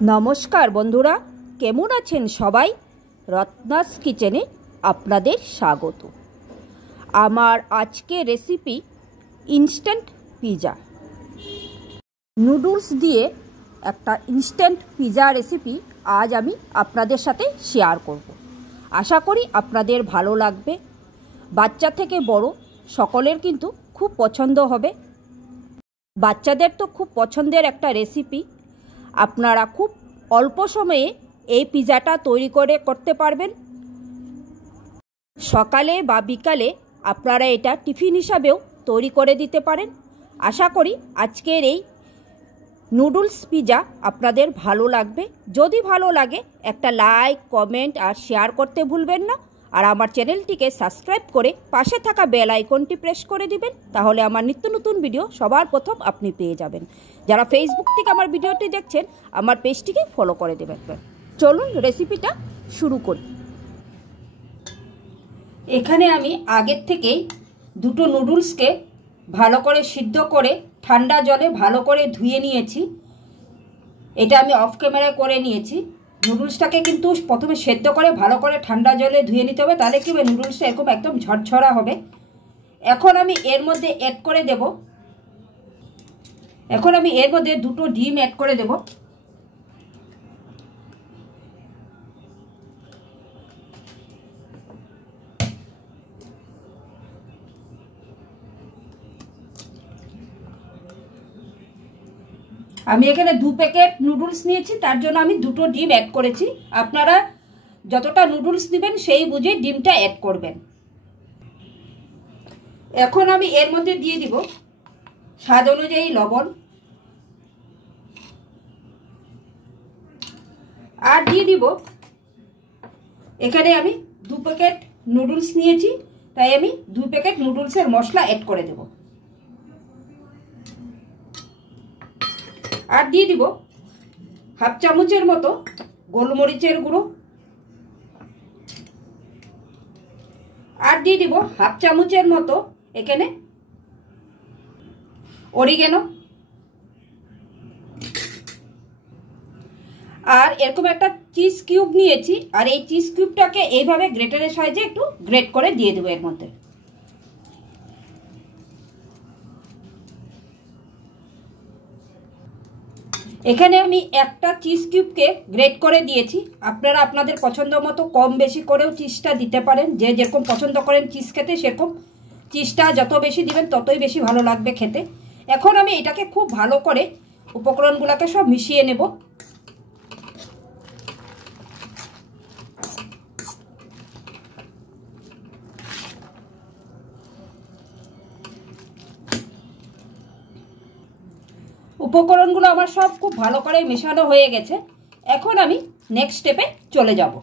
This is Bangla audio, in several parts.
नमस्कार बंधुरा केमन आছেন सबाई रत्नास किचेने आपनादेर स्वागत। आमार आजके रेसिपि इन्स्टैंट पिज़्ज़ा नुडल्स दिए एक इन्स्टैंट पिज़्ज़ा रेसिपि आज आमी आपनादेर साथे शेयर करब। आशा करी आपनादेर भालो लागबे। बाच्चा थेके बड़ो सकलेर किन्तु खूब पछंद होबे। बाच्चादेर तो खूब पछंदेर एकटा रेसिपि। আপনারা খুব অল্প সময়ে এই পিজাটা তৈরি করতে পারবেন। সকালে বা বিকালে আপনারা এটা টিফিন হিসাবেও তৈরি করে দিতে পারেন। আশা করি আজকের এই নুডলস পিজা আপনাদের ভালো লাগবে। যদি ভালো লাগে একটা লাইক কমেন্ট আর শেয়ার করতে ভুলবেন না। আর আমার চ্যানেলটিকে সাবস্ক্রাইব করে পাশে থাকা বেল আইকনটি প্রেস করে দিবেন, তাহলে আমার নিত্য নতুন ভিডিও সবার প্রথম আপনি পেয়ে যাবেন। যারা ফেসবুক থেকে আমার ভিডিওটি দেখছেন আমার পেজটিকে ফলো করে দেবেন। চলুন রেসিপিটা শুরু করি। এখানে আমি আগের থেকেই দুটো নুডলসকে ভালো করে সিদ্ধ করে ঠান্ডা জলে ভালো করে ধুয়ে নিয়েছি। এটা আমি অফ ক্যামেরায় করে নিয়েছি। নুডলসটাকে কিন্তু প্রথমে সেদ্ধ করে ভালো করে ঠান্ডা জলে ধুয়ে নিতে হবে, তাহলে কি হবে নুডলসটা এরকম একদম ঝরঝরা হবে। এখন আমি এর মধ্যে অ্যাড করে দেব, এখন আমি এর মধ্যে দুটো ডিম অ্যাড করে দেব। আমি এখানে 2 প্যাকেট নুডলস নিয়েছি, তার জন্য আমি দুটো ডিম অ্যাড করেছি। আপনারা যতটা নুডলস নেবেন সেই বুঝে ডিমটা অ্যাড করবেন। এখন আমি এর মধ্যে দিয়ে দিব স্বাদ অনুযায়ী লবণ, আর দিয়ে দিব এখানে আমি 2 প্যাকেট নুডলস নিয়েছি, তাই আমি 2 প্যাকেট নুডলসের মশলা অ্যাড করে দেব। আর দিয়ে দিব হাফ চামচের মতো গোলমরিচের গুঁড়ো, আর দিয়ে দিব হাফ চামচের মতো এখানে অরিগেনো। আর এরকম একটা চিজ কিউব নিয়েছি, আর এই চিজ কিউবটাকে এইভাবে গ্রেটারের সাহায্যে একটু গ্রেট করে দিয়ে দেবো এর মধ্যে। এখানে আমি একটা চিজ কিউবকে গ্রেট করে দিয়েছি। আপনারা আপনাদের পছন্দ মতো কম বেশি করেও চিজটা দিতে পারেন। যে যেরকম পছন্দ করেন চিজ খেতে সেরকম চিজটা যত বেশি দিবেন ততই বেশি ভালো লাগবে খেতে। এখন আমি এটাকে খুব ভালো করে উপকরণগুলোকে সব মিশিয়ে নেব। উপকরণগুলো আমার সব খুব ভালো করে মেশানো হয়ে গেছে। এখন আমি নেক্সট স্টেপে চলে যাব।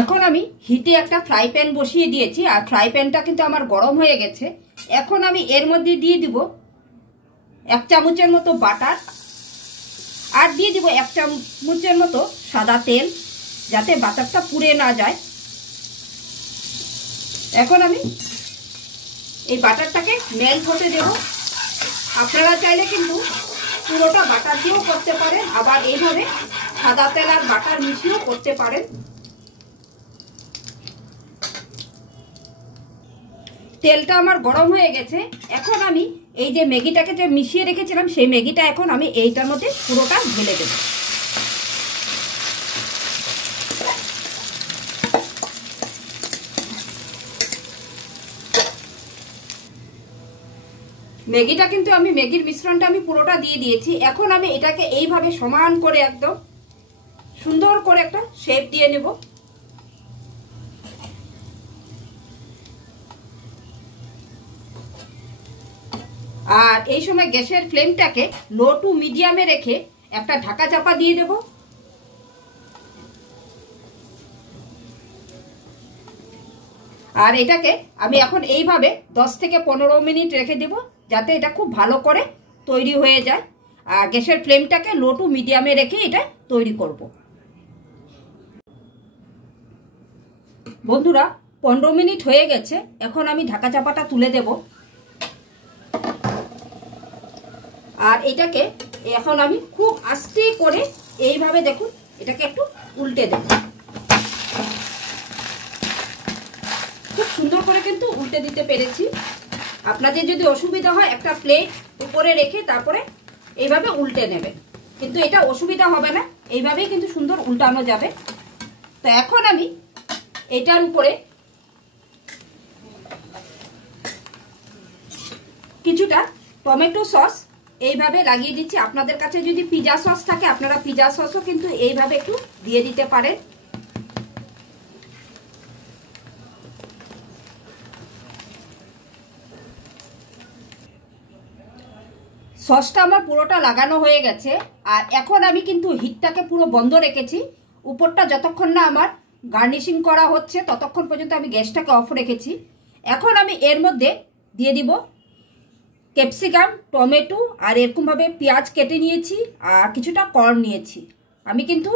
এখন আমি হিটে একটা ফ্রাই প্যান বসিয়ে দিয়েছি, আর ফ্রাই প্যানটা কিন্তু আমার গরম হয়ে গেছে। এখন আমি এর মধ্যে দিয়ে দিব 1 চামচের মতো বাটার, আর দিয়ে দিব 1 চামচের মতো সাদা তেল, যাতে বাটারটা পুড়ে না যায়। এখন আমি এই বাটারটাকে মেল্ট হতে দেব। আপনারা চাইলে কিন্তু পুরোটা বাটার দিয়েও করতে পারেন, আবার এইভাবে সাদা তেল আর বাটার মিশিয়েও করতে পারেন। তেলটা আমার গরম হয়ে গেছে। এখন আমি এই যে ম্যাগিটাকে যে মিশিয়ে রেখেছিলাম সেই ম্যাগিটা এখন আমি এইটার মধ্যে পুরোটা ঢেলে দেব। ম্যাগিটা কিন্তু আমি ম্যাগির মিশ্রণটা আমি পুরোটা দিয়ে দিয়েছি। এখন আমি এটাকে এইভাবে সমান করে একদম সুন্দর করে একটা শেপ দিয়ে নেব। আর এই সময় গ্যাসের ফ্লেমটাকে লো টু মিডিয়ামে রেখে একটা ঢাকা চাপা দিয়ে দেব। আর এটাকে আমি এখন এইভাবে 10 থেকে 15 মিনিট রেখে দেব, যাতে এটা খুব ভালো করে তৈরি হয়ে যায়। আর গ্যাসের ফ্লেমটাকে লো টু মিডিয়ামে রেখে এটা তৈরি করব। বন্ধুরা 15 মিনিট হয়ে গেছে। এখন আমি ঢাকা চাপাটা তুলে দেব। আর এটাকে এখন আমি খুব আস্তে করে এইভাবে দেখুন এটাকে একটু উল্টে দেব। খুব সুন্দর করে কিন্তু উল্টে দিতে পেরেছি। আপনাদের যদি অসুবিধা হয় একটা প্লেট উপরে রেখে তারপরে এইভাবে উল্টে নেবেন, কিন্তু এটা অসুবিধা হবে না, এইভাবেই কিন্তু সুন্দর উল্টানো যাবে। তো এখন আমি এটার উপরে কিছুটা টমেটো সস এইভাবে লাগিয়ে দিচ্ছি। আপনাদের কাছে যদি পিৎজা সস থাকে আপনারা পিৎজা সসও কিন্তু এইভাবে একটু দিয়ে দিতে পারেন। সসটা আমার পুরোটা লাগানো হয়ে গেছে। আর এখন আমি কিন্তু হিটটাকে পুরো বন্ধ রেখেছি। উপরটা যতক্ষণ না আমার গার্নিশিং করা হচ্ছে ততক্ষণ পর্যন্ত আমি গ্যাসটাকে অফ রেখেছি। এখন আমি এর মধ্যে দিয়ে দিব ক্যাপসিকাম, টমেটো আর এরকমভাবে পেঁয়াজ কেটে নিয়েছি আর কিছুটা কর্ন নিয়েছি। আমি কিন্তু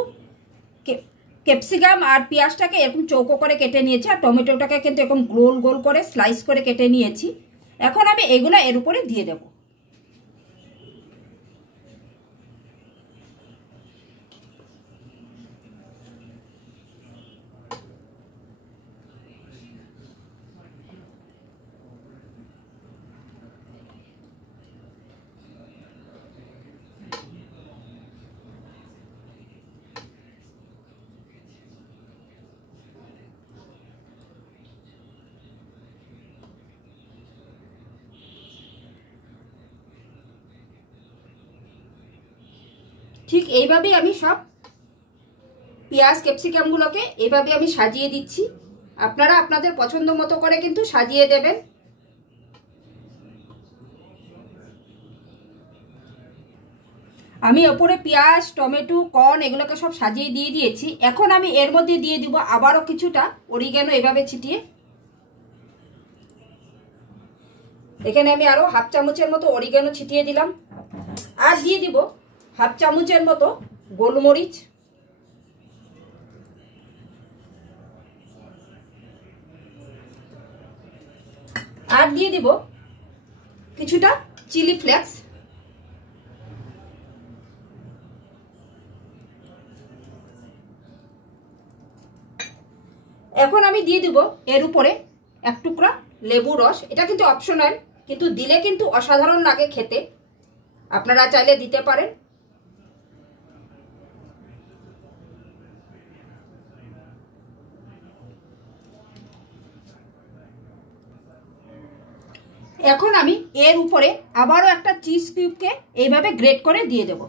ক্যাপসিকাম আর পেঁয়াজটাকে এরকম চৌকো করে কেটে নিয়েছি আর টমেটোটাকে কিন্তু এরকম গোল গোল করে স্লাইস করে কেটে নিয়েছি। এখন আমি এগুলো এর উপরে দিয়ে দেব। ঠিক এইভাবেই আমি সব পেঁয়াজ ক্যাপসিকামগুলোকে এইভাবে আমি সাজিয়ে দিচ্ছি। আপনারা আপনাদের পছন্দ মতো করে কিন্তু সাজিয়ে দেবেন। আমি ওপরে পেঁয়াজ, টমেটো, কর্ন এগুলোকে সব সাজিয়ে দিয়ে দিয়েছি। এখন আমি এর মধ্যে দিয়ে দিব আবারও কিছুটা অরিগ্যানো এভাবে ছিটিয়ে। এখানে আমি আরো হাফ চামচের মতো অরিগ্যানো ছিটিয়ে দিলাম। আর দিয়ে দিব হাফ চামচের মতো গোলমরিচ, আর দিয়ে দিব কিছুটা চিলি ফ্লেক্স। এখন আমি দিয়ে দিব এর উপরে এক টুকরা লেবু রস। এটা কিন্তু অপশনাল, কিন্তু দিলে কিন্তু অসাধারণ লাগে খেতে, আপনারা চাইলে দিতে পারেন। এখন আমি এর উপরে আবারও একটা চিজ কিউবকে এইভাবে গ্রেট করে দিয়ে দেব।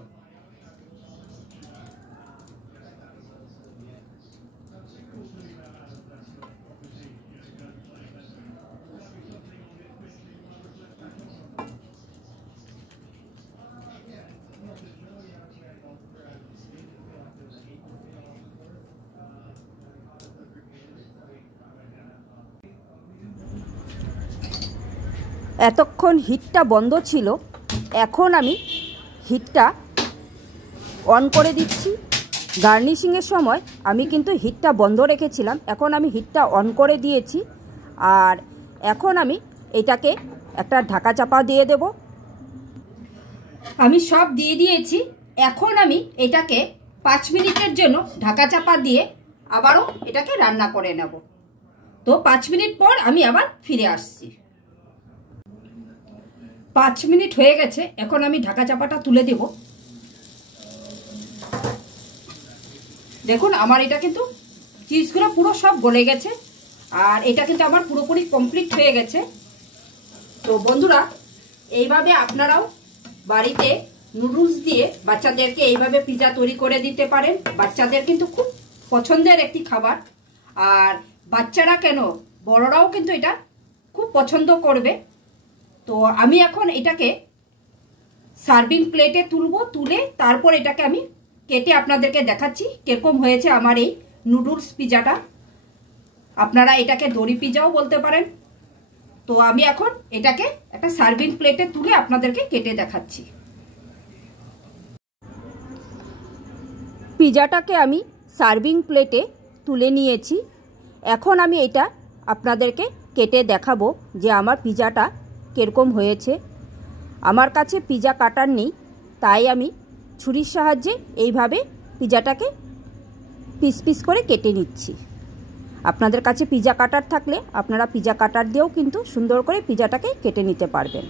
এতক্ষণ হিটটা বন্ধ ছিল, এখন আমি হিটটা অন করে দিচ্ছি। গার্নিশিংয়ের সময় আমি কিন্তু হিটটা বন্ধ রেখেছিলাম, এখন আমি হিটটা অন করে দিয়েছি। আর এখন আমি এটাকে একটা ঢাকা চাপা দিয়ে দেব। আমি সব দিয়ে দিয়েছি। এখন আমি এটাকে 5 মিনিটের জন্য ঢাকা চাপা দিয়ে আবারও এটাকে রান্না করে নেব। তো 5 মিনিট পর আমি আবার ফিরে আসছি। 5 মিনিট হয়ে গেছে। এখন আমি ঢাকা চাপাটা তুলে দেব। দেখুন আমার এটা কিন্তু চিজগুলো পুরো সব গলে গেছে আর এটা কিন্তু আমার পুরোপুরি কমপ্লিট হয়ে গেছে। তো বন্ধুরা, এইভাবে আপনারাও বাড়িতে নুডলস দিয়ে বাচ্চাদেরকে এইভাবে পিৎজা তৈরি করে দিতে পারেন। বাচ্চাদের কিন্তু খুব পছন্দের একটি খাবার। আর বাচ্চারা কেন, বড়রাও কিন্তু এটা খুব পছন্দ করবে। তো আমি এখন এটাকে সার্ভিং প্লেটে তুলবো, তুলে তারপর এটাকে আমি কেটে আপনাদেরকে দেখাচ্ছি কিরকম হয়েছে আমার এই নুডলস পিৎজাটা। আপনারা এটাকে দড়ি পিৎজাও বলতে পারেন। তো আমি এখন এটাকে একটা সার্ভিং প্লেটে তুলে আপনাদেরকে কেটে দেখাচ্ছি। পিৎজাটাকে আমি সার্ভিং প্লেটে তুলে নিয়েছি। এখন আমি এটা আপনাদেরকে কেটে দেখাবো যে আমার পিৎজাটা কিরকম হয়েছে। আমার কাছে পিৎজা কাটার নেই, তাই আমি ছুরির সাহায্যে এইভাবে পিৎজাটাকে পিস পিস করে কেটে নিচ্ছি। আপনাদের কাছে পিৎজা কাটার থাকলে আপনারা পিৎজা কাটার দিয়েও কিন্তু সুন্দর করে পিৎজাটাকে কেটে নিতে পারবেন।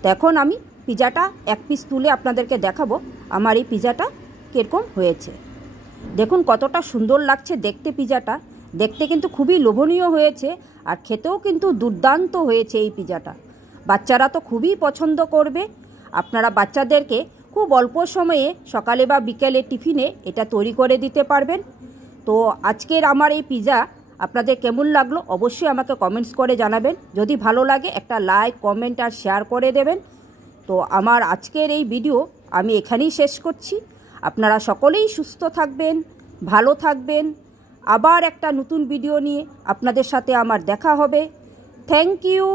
তো এখন আমি পিৎজাটা এক পিস তুলে আপনাদেরকে দেখাবো আমার এই পিৎজাটা কীরকম হয়েছে। দেখুন কতটা সুন্দর লাগছে দেখতে, পিৎজাটা দেখতে কিন্তু খুবই লোভনীয় হয়েছে আর খেতেও কিন্তু দুর্দান্ত হয়েছে এই পিৎজাটা। বাচ্চারা তো খুবই পছন্দ করবে। আপনারা বাচ্চাদেরকে খুব অল্প সময়ে সকালে বা বিকেলে টিফিনে এটা তৈরি করে দিতে পারবেন। তো আজকের আমার এই পিৎজা আপনাদের কেমন লাগলো অবশ্যই আমাকে কমেন্টস করে জানাবেন। যদি ভালো লাগে একটা লাইক, কমেন্ট আর শেয়ার করে দেবেন। তো আমার আজকের এই ভিডিও আমি এখানেই শেষ করছি। আপনারা সকলেই সুস্থ থাকবেন, ভালো থাকবেন। আবার একটা নতুন ভিডিও নিয়ে আপনাদের সাথে আমার দেখা হবে। Thank you.